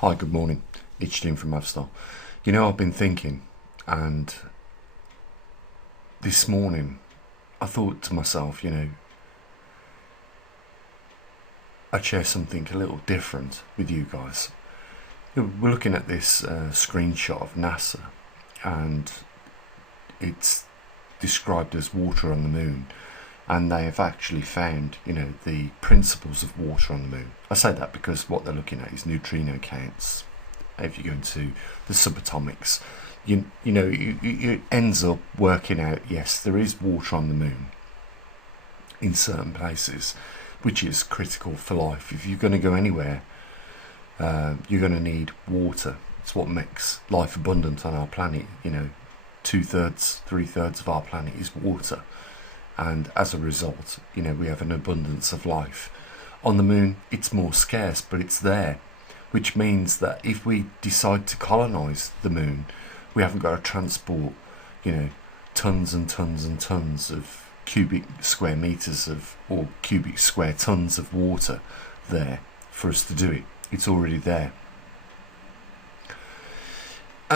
Hi, good morning. It's Jim from maverickstar. I've been thinking, and this morning I thought to myself, I'd share something a little different with you guys. We're looking at this screenshot of NASA, and it's described as water on the moon, and they have actually found, the principles of water on the moon. I say that because what they're looking at is neutrino counts. If you go into the subatomics, it ends up working out, yes, there is water on the moon in certain places, which is critical for life. If you're going to go anywhere, you're going to need water. It's what makes life abundant on our planet. 2/3, 3/3 of our planet is water, and as a result, we have an abundance of life. On the moon, it's more scarce, but it's there, which means that if we decide to colonize the moon, we haven't got to transport, tons and tons and tons of cubic square meters or cubic square tons of water there for us to do it. It's already there.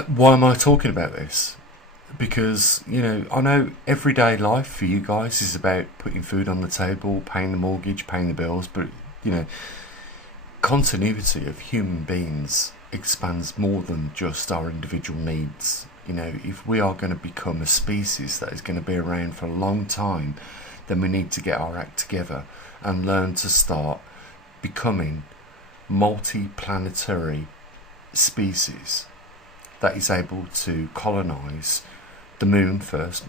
Why am I talking about this? Because, I know everyday life for you guys is about putting food on the table, paying the mortgage, paying the bills, but, continuity of human beings expands more than just our individual needs. If we are going to become a species that is going to be around for a long time, then we need to get our act together and learn to start becoming multi-planetary species that is able to colonize the moon first.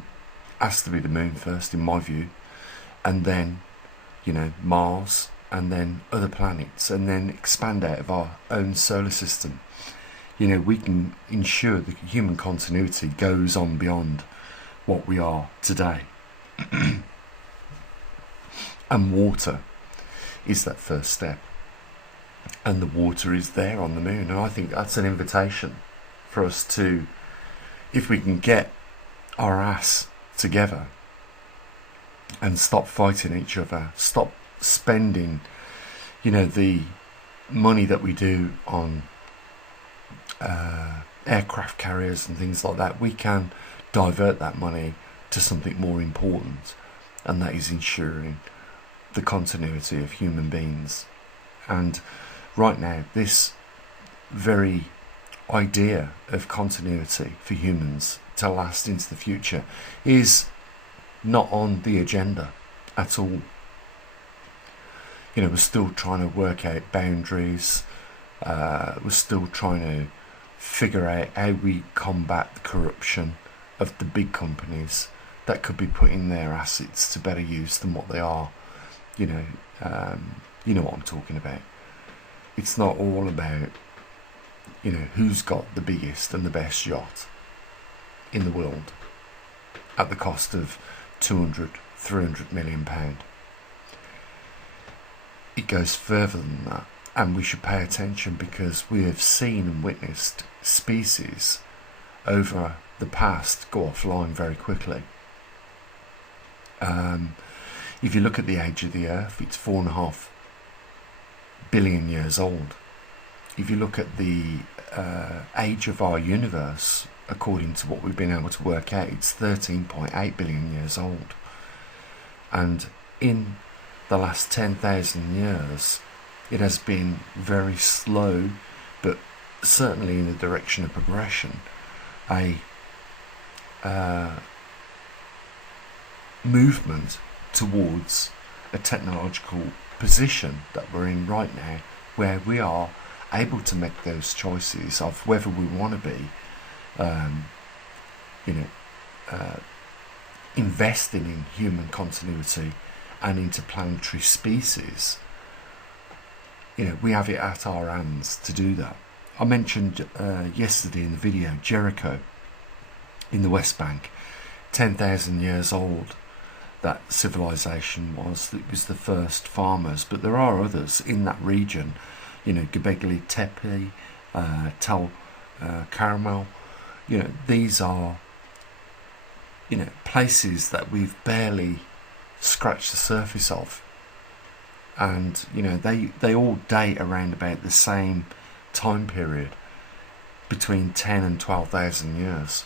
Has to be the moon first, in my view, and then Mars, and then other planets, and then expand out of our own solar system. We can ensure that human continuity goes on beyond what we are today. And water is that first step, and the water is there on the moon, and I think that's an invitation for us to, if we can get our ass together and stop fighting each other, stop spending the money that we do on aircraft carriers and things like that, we can divert that money to something more important, and that is ensuring the continuity of human beings. And right now, this very idea of continuity for humans to last into the future is not on the agenda at all. We're still trying to work out boundaries. We're still trying to figure out how we combat the corruption of the big companies that could be putting their assets to better use than what they are. You know what I'm talking about. It's not all about who's got the biggest and the best yacht in the world at the cost of 200, 300 million pound. It goes further than that, and we should pay attention, because we have seen and witnessed species over the past go offline very quickly. If you look at the age of the Earth, it's 4.5 billion years old. If you look at the age of our universe, according to what we've been able to work out, it's 13.8 billion years old. And in the last 10,000 years, it has been very slow, but certainly in the direction of progression, a movement towards a technological position that we're in right now, where we are able to make those choices of whether we want to be investing in human continuity and interplanetary species. We have it at our hands to do that. I mentioned yesterday in the video Jericho in the West Bank, 10,000 years old. That civilization was. It was the first farmers, but there are others in that region. Göbekli Tepe, Tel Carmel. These are places that we've barely scratched the surface of, and they all date around about the same time period between 10 and 12,000 years.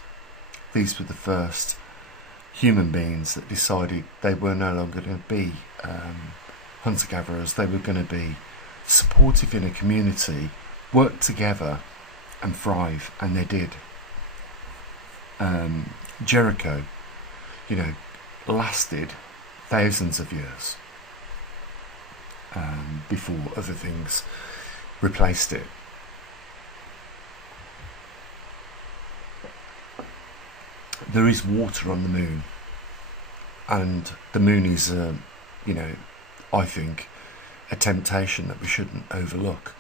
These were the first human beings that decided they were no longer going to be hunter-gatherers. They were going to be supportive in a community, work together and thrive, and they did. Jericho, lasted thousands of years before other things replaced it. There is water on the moon, and the moon is, I think, a temptation that we shouldn't overlook.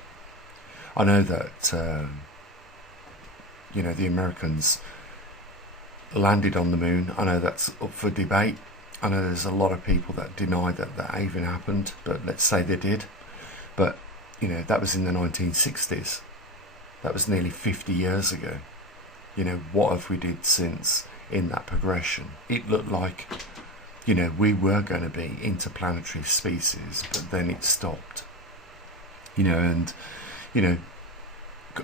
I know that, the Americans landed on the moon. I know that's up for debate. I know there's a lot of people that deny that that even happened, but let's say they did. But, that was in the 1960s. That was nearly 50 years ago. What have we did since in that progression? It looked like, we were going to be interplanetary species, but then it stopped.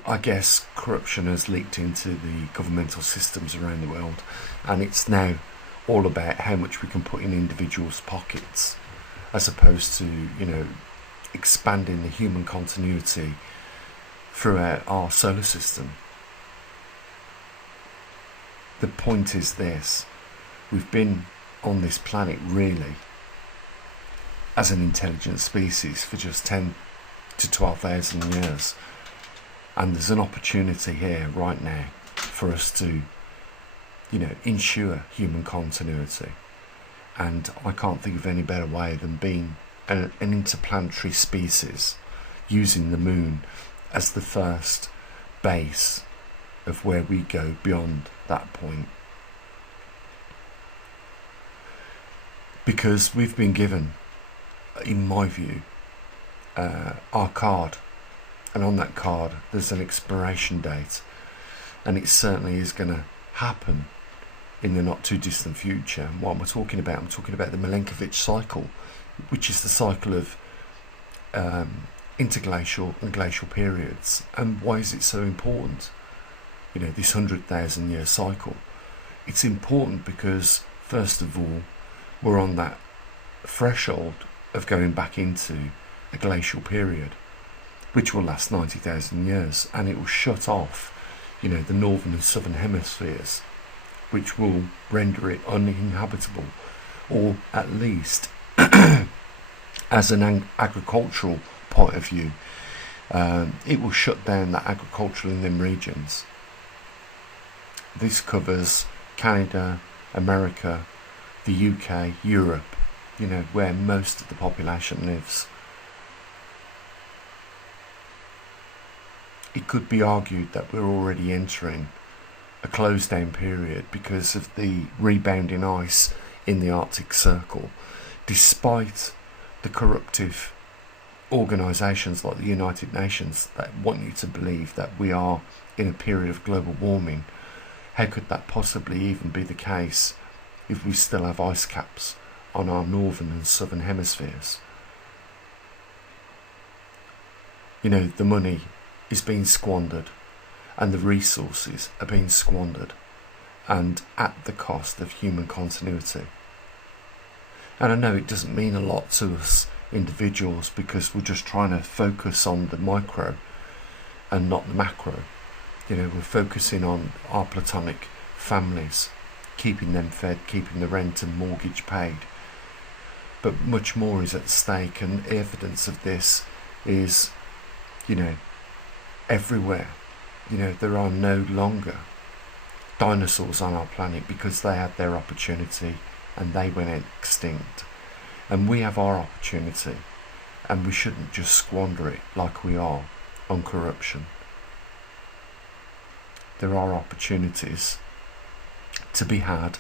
I guess corruption has leaked into the governmental systems around the world, and it's now all about how much we can put in individuals' pockets, as opposed to, expanding the human continuity throughout our solar system. The point is this: we've been on this planet really as an intelligent species for just 10 to 12,000 years, and there's an opportunity here right now for us to ensure human continuity. And I can't think of any better way than being an interplanetary species, using the moon as the first base of where we go beyond that point. Because we've been given, in my view, our card, and on that card there's an expiration date, and it certainly is going to happen in the not too distant future. And what am I talking about? I'm talking about the Milankovitch cycle, which is the cycle of interglacial and glacial periods. And why is it so important? This 100,000 year cycle. It's important because, first of all, we're on that threshold of going back into a glacial period, which will last 90,000 years, and it will shut off, the northern and southern hemispheres, which will render it uninhabitable, or at least, as an agricultural point of view, it will shut down that agriculture in them regions. This covers Canada, America, the UK, Europe, where most of the population lives. It could be argued that we're already entering a closed down period because of the rebounding ice in the Arctic Circle, despite the corruptive organisations like the United Nations that want you to believe that we are in a period of global warming. How could that possibly even be the case if we still have ice caps on our northern and southern hemispheres? The money is being squandered, and the resources are being squandered, and at the cost of human continuity. And I know it doesn't mean a lot to us individuals, because we're just trying to focus on the micro and not the macro. We're focusing on our platonic families, keeping them fed, keeping the rent and mortgage paid. But much more is at stake, and evidence of this is, everywhere. There are no longer dinosaurs on our planet because they had their opportunity and they went extinct. And we have our opportunity, and we shouldn't just squander it like we are on corruption. There are opportunities to be had,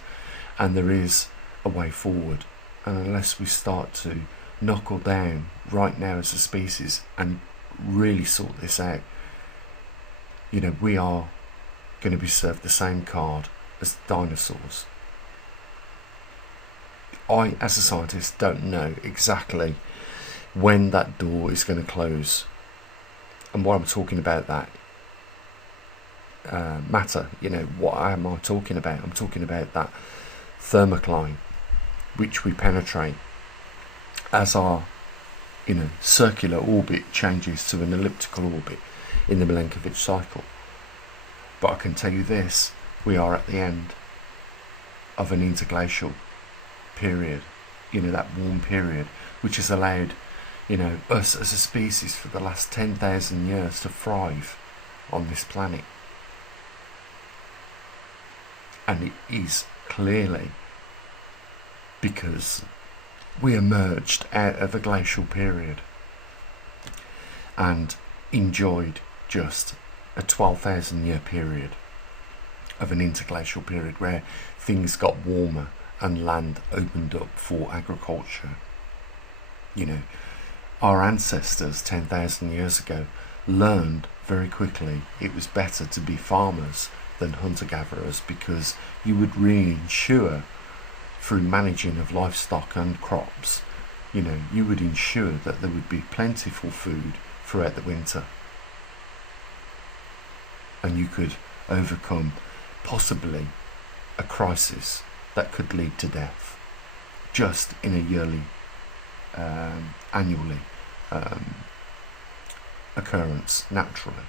and there is a way forward. And unless we start to knuckle down right now as a species and really sort this out, we are going to be served the same card as the dinosaurs. I, as a scientist, don't know exactly when that door is going to close. And why I'm talking about that matter, what am I talking about? I'm talking about that thermocline which we penetrate as our circular orbit changes to an elliptical orbit in the Milankovitch cycle. But I can tell you this, we are at the end of an interglacial period, that warm period, which has allowed us as a species for the last 10,000 years to thrive on this planet. And it is clearly because we emerged out of a glacial period and enjoyed just a 12,000 year period of an interglacial period where things got warmer and land opened up for agriculture. Our ancestors 10,000 years ago learned very quickly it was better to be farmers than hunter-gatherers, because you would reinsure through managing of livestock and crops, you would ensure that there would be plentiful food throughout the winter, and you could overcome possibly a crisis that could lead to death just in a yearly, annually occurrence, naturally,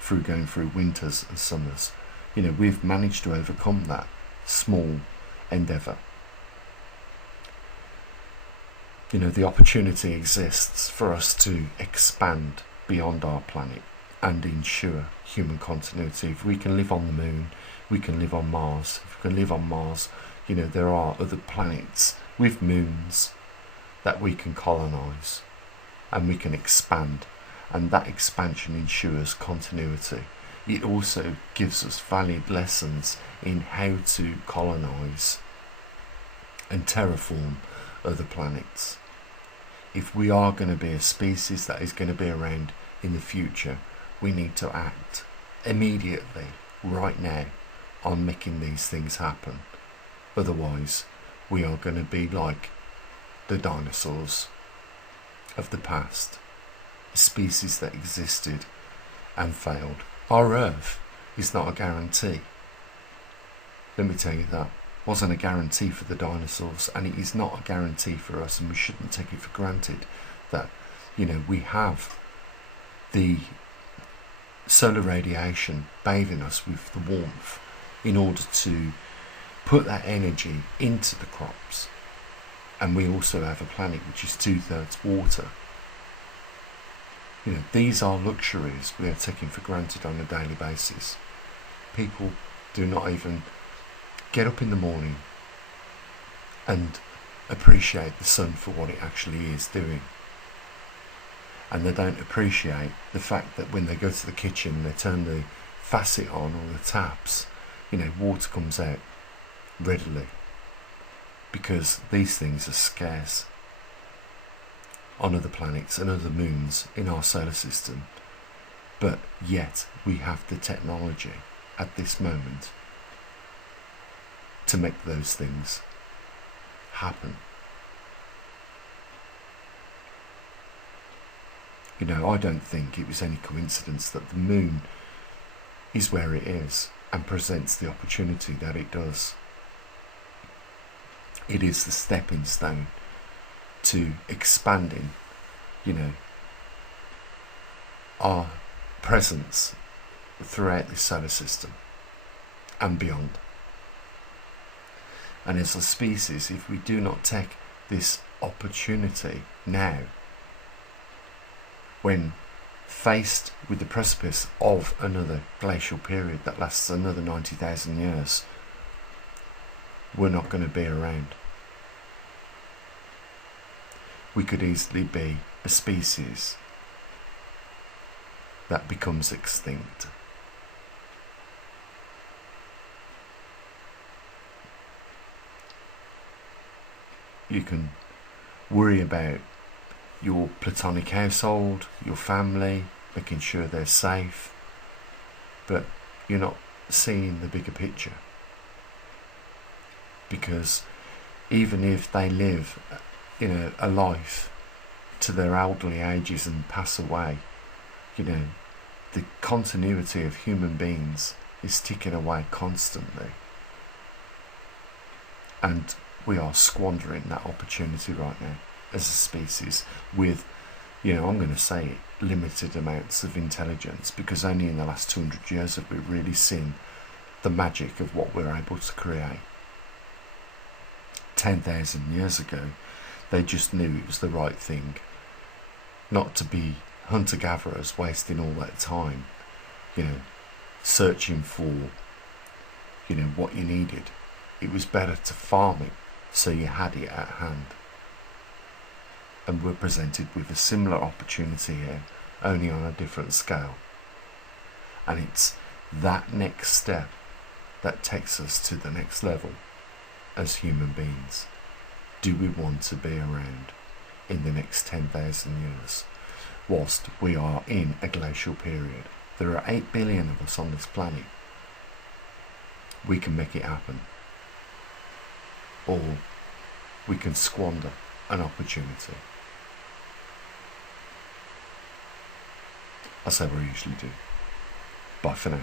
through going through winters and summers. We've managed to overcome that small endeavour. The opportunity exists for us to expand beyond our planet and ensure human continuity. If we can live on the moon, we can live on Mars. If we can live on Mars, there are other planets with moons that we can colonise and we can expand, and that expansion ensures continuity. It also gives us valid lessons in how to colonise and terraform other planets. If we are going to be a species that is going to be around in the future, we need to act immediately, right now, on making these things happen. Otherwise, we are going to be like the dinosaurs of the past, a species that existed and failed. Our Earth is not a guarantee. Let me tell you, that wasn't a guarantee for the dinosaurs, and it is not a guarantee for us, and we shouldn't take it for granted that we have the solar radiation bathing us with the warmth in order to put that energy into the crops. And we also have a planet which is 2/3 water. These are luxuries we are taking for granted on a daily basis. People do not even get up in the morning and appreciate the sun for what it actually is doing. And they don't appreciate the fact that when they go to the kitchen, they turn the faucet on or the taps, water comes out readily, because these things are scarce on other planets and other moons in our solar system. But yet we have the technology at this moment to make those things happen. I don't think it was any coincidence that the moon is where it is and presents the opportunity that it does. It is the stepping stone to expanding, our presence throughout the solar system and beyond. And as a species, if we do not take this opportunity now, when faced with the precipice of another glacial period that lasts another 90,000 years, we're not going to be around. We could easily be a species that becomes extinct. You can worry about your platonic household, your family, making sure they're safe, but you're not seeing the bigger picture. Because even if they live a life to their elderly ages and pass away, You know, the continuity of human beings is ticking away constantly. And we are squandering that opportunity right now as a species with, you know, I'm going to say it, limited amounts of intelligence, because only in the last 200 years have we really seen the magic of what we're able to create. 10,000 years ago, they just knew it was the right thing not to be hunter-gatherers wasting all that time, you know, searching for, you know, what you needed. It was better to farm it so you had it at hand. And we're presented with a similar opportunity here, only on a different scale. And it's that next step that takes us to the next level as human beings. Do we want to be around in the next 10,000 years whilst we are in a glacial period? There are 8 billion of us on this planet. We can make it happen. Or we can squander an opportunity. I say what I usually do. Bye for now.